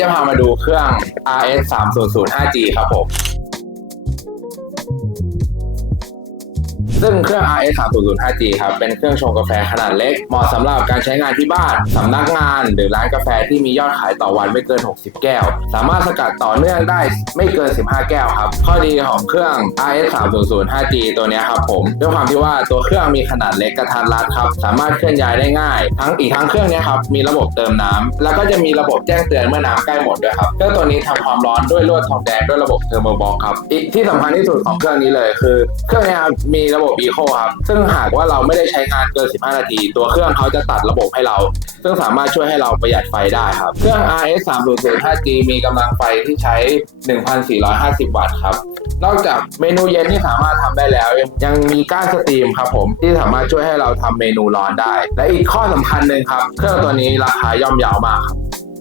จะพามาดูเครื่อง RS 300 5G ครับผม ซึ่งเครื่อง RS 300 5G ครับ เป็นเครื่องชงกาแฟขนาดเล็ก เหมาะสำหรับการใช้งานที่บ้าน สำนักงาน หรือร้านกาแฟที่มียอดขายต่อวันไม่เกิน 60 แก้ว สามารถสกัดต่อเนื่องได้ไม่เกิน 15 แก้วครับ ข้อดีของเครื่อง RS 300 5G ตัวนี้ครับผม ด้วยความที่ว่าตัวเครื่องมีขนาดเล็กกระทัดรัดครับ สามารถเคลื่อนย้ายได้ง่าย ทั้งอีกทั้งเครื่องนี้ครับมีระบบเติมน้ำแล้วก็จะมีระบบแจ้งเตือนเมื่อน้ำใกล้หมดด้วยครับเครื่องตัวนี้ทำความร้อนด้วยลวดทองแดงด้วยระบบเทอร์โมบล็อกครับอีกที่สำคัญที่สุดของเครื่องนี้เลยคือ เครื่องนี้ครับมีระบบ Eco ครับ ซึ่งหากว่าเราไม่ได้ใช้งานเกิน 15 นาที ตัวเครื่องเขาจะตัดระบบให้เรา ซึ่งสามารถช่วยให้เราประหยัดไฟได้ครับ เครื่อง RS 300 5G มีกำลังไฟที่ใช้ 1,450 วัตต์ครับ นอกจากเมนูเย็นที่สามารถทำได้แล้ว ยังยังมีก้านสตรีมครับผมที่สามารถช่วยให้เราทำเมนูร้อนได้ และอีกข้อสำคัญหนึ่งครับ เครื่องตัวนี้ราคาย่อมเยาวมากครับ